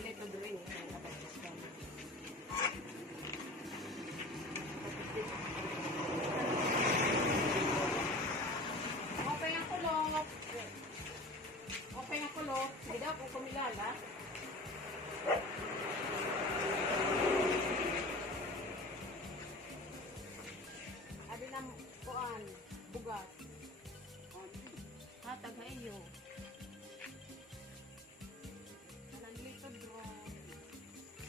Kanila ito doon eh. Okay ang kulong. Okay ang kulong. Hindi daw kung kumilala. Adi na kuan. Bugat. Hatag na iyo. Kanan dito drone.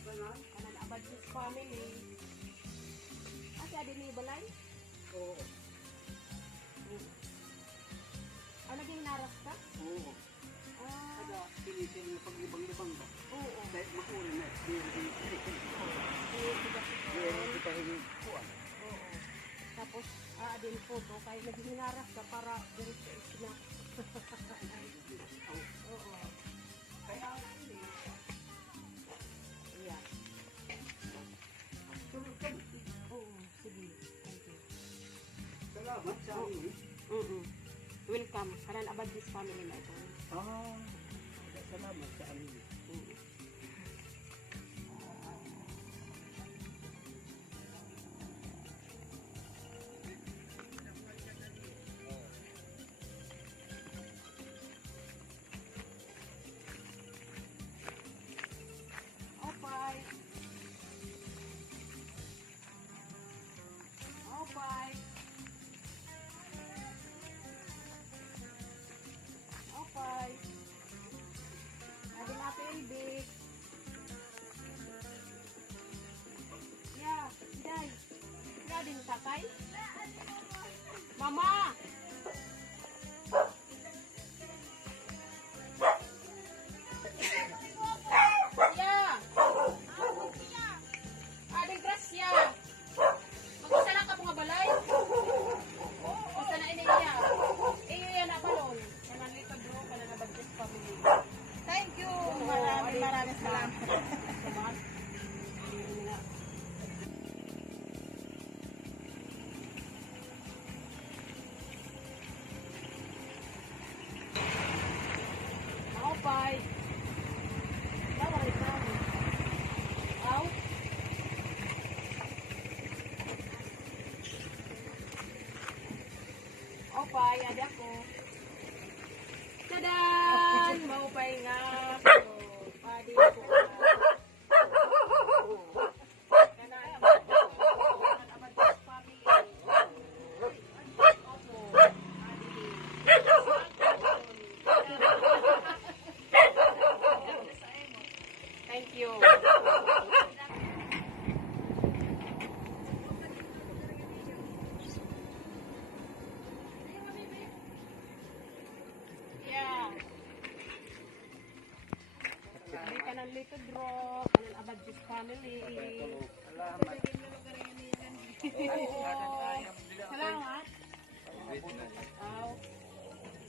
Kanan abad sa family. Asa adi ni balay? Oo. Naging naras ka? Oo. Kada pinitin mo pag-ibang-ibang ba? Oo. Dahil makunin na. Hindi pa rin kuwan. Oo. Tapos, din photo, kaya naging naras ka para diretso isna. Oo. Kaya, Yeah. tulog ka. Oo, sige. Thank you. Salamat sa amin. Welcome. Kanan abad this family na ito. Salamat sa amin. Opay. Opay. Opay. Adi natin ilbig. Yeah, day. Ida din tatay. Mama. Yeah. Ading grasya. Mag-usa lang ka mga balay. Usa na ini iya. Iyo yan na balon. Kanan lito bro, kanan na bagtis family. Thank you. Maraming salamat. Salamat. Ini na. Opay. Bawal ikaw. Aw. Opay, ada ko. Tadan! Maupay nga. Padi ko. Kanan. Abad sa family. Opo. Thank you. Yeah. Kanan lito draw, kanan abad this family. Salamat. Salamat. Aw.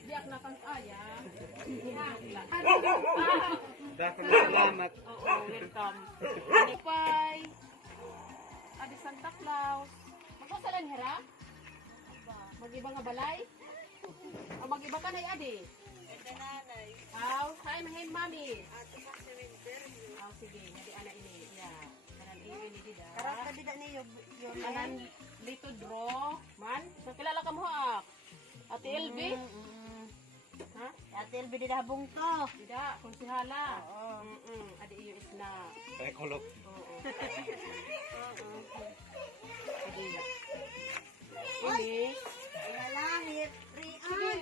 Diak na kang aya. Dakang salamat. Oo, welcome. Lipay. Adi Santa Claus. Magkasalan hera? Mag-iba nga balay? O mag-iba ka na adi? Aw, saan mahin mami? Aw, sige. Hindi ana ini. Yeah. Kanan iyo ini dida. Karat ka dida niyo yun. Kanan lito draw. Man, nakilala ka mo ha? Ate LB? Ha? Ate Elby dida habong to. Dida, konsihala. Oo. Adi iyo is na. Rekolog. Oo. Adi. Ini. Lalangit. Sige. Rian.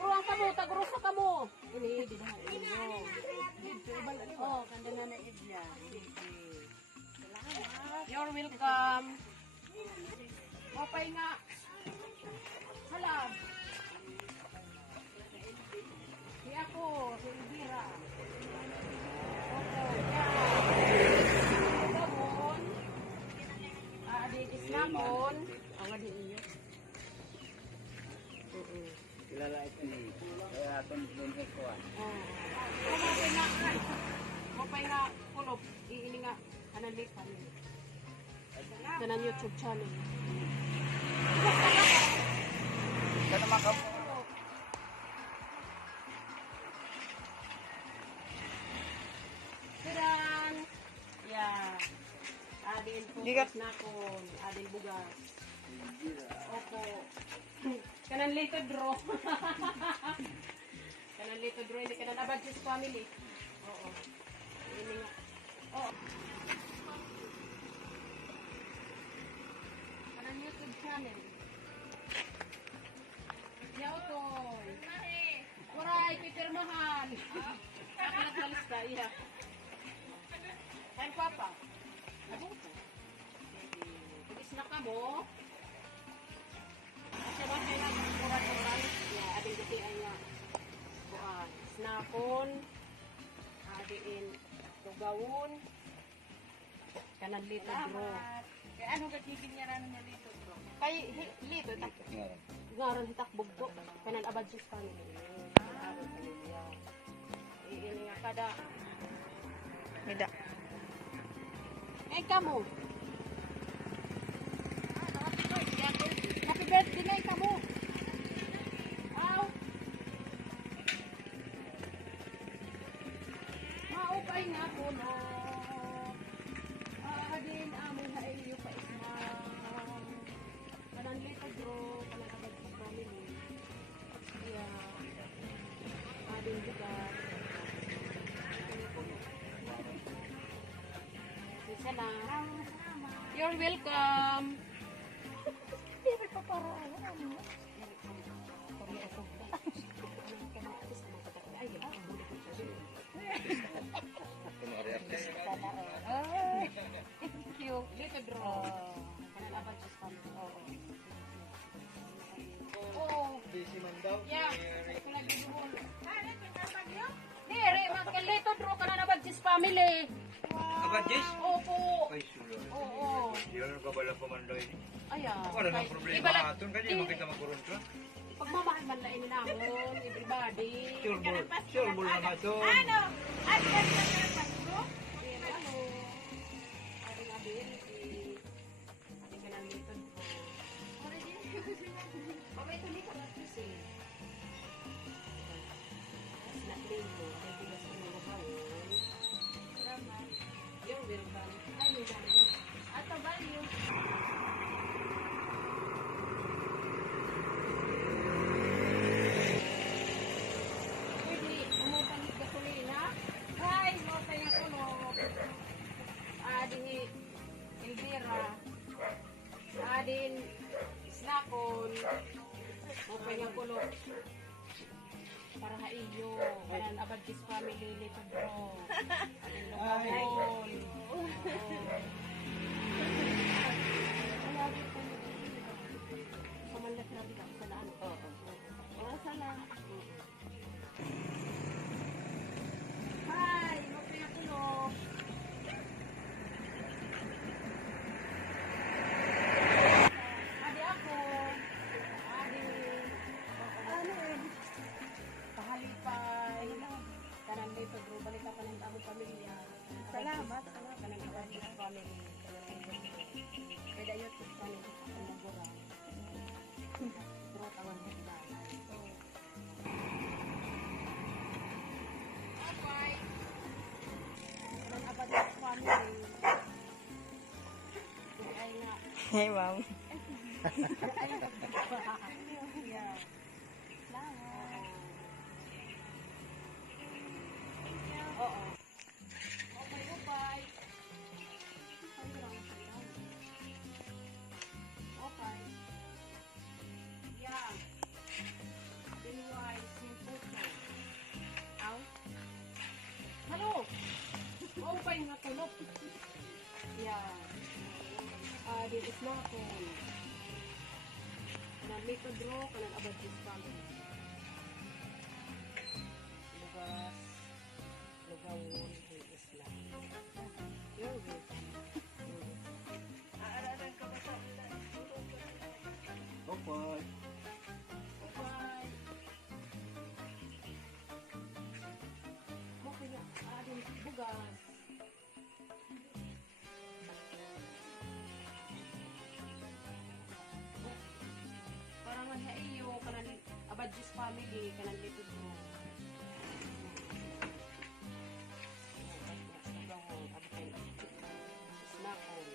Kuruang ka mo, tagurusa ka mo. Ini, dida inyo. Oh, kanda na na idya. You're welcome. Mapay nga. Salam. Si ako, si Elvira. Opo, yeah. Gamon. Di islamon. Ang adi iyo. Kilala ito ni. Kaya itong doon sa kuwan. Mapay nga kulop. Iini nga. Analik kami. Kanan YouTube channel. Ika naman ka. Tada! Di ka- Snakon, adin bugas. Opo. Kanan little draw. Kanan little draw, hindi kanan abad sa family. Oo. Ini nga. Oo. Kanan YouTube channel. Yaw to. Kuray, pipirmahan. Kapalat balista, iya. Kain papa. Ano to? Pagis na ka mo. Kasi ba kaya kurat-kurat? Yeah, abing giti ay nga. Buwan. Snapon. Adiin. Tugawon. Kanan lito bro. Kaya ano gagiging niya rin niya dito, bro? Kay lito. Ngaron hitak bugto. Kanan abad sus family. Kanan pamilya. Iini nga kada. Mida. Eh kamu. Happy birthday na kamu. Aw. Maupay nga po no. Adin amo ha iyo pa isma. Kanan lito bro, kanan abad sa family. Yeah. Adin bukas. Isa na. You're welcome. Hindi pa para ano. Thank you. Dito bro. Kanalabad sa family. Oo. Busy man daw. Yeah. Ito nagbibuhol. Dire, magkalito bro. Kanalabad sa family. Abad, Jess? Opo. Ay, sulo. Oo. Yun ang kabala pa man daw. Ayan. Wala nang problema aton. Kanya makita magkurun ka. Pagmamahal man lain namon, everybody. Sure ball naman doon. Ano? At ganda ka pa, bro? Ano? Ating ability. Ating kanalitan po. Pabay tuloy ka na kasi. Mas natin mo. Ay, bigas ko mga bawon. Salamat. Yung welcome. Ay, may dami. Ato ba yung... Pwede, umupanig gasolina. Ay, motay nga kuno. Ading Elvira. Adin Snakon. Motay nga kuno. Para ha iyo. Kanan abad kis family lito bro. Adin Lugawon. Samanlat na kita. Salaan. Oo. Salaan. Hi! Motay nga kuno. Adi ako. Adi. Ano eh? Pahalipay. Kanang dito bro, balita ka ng among pamilya. Salamat. Kanang abadis family. Kaya yun sa kanang nagura. Bro, tangan mo ba? Okay. Kanang abadis family. Ay nga. Hey, ma'am. Yeah. Oo. Okay, bye. Okay. Yeah. Dinuay, simputo. Aw. Hello. Okay nga tulog. Yeah. This is na ako. Nandito bro, kanan abad this family. Lugas. Lugawon, isla. You're welcome. Aaralan ka ba sa... Okay. Bye. Okay na, adin bugas. Parang nga iyo, kanan abad this family, kanan dito bro. Lugawon, abad kayo. Snakon.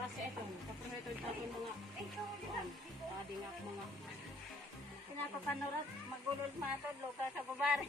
Kasi ito, kapag ito mga adi nga mga Pinapakanurat, magulol matod, loka sa babari.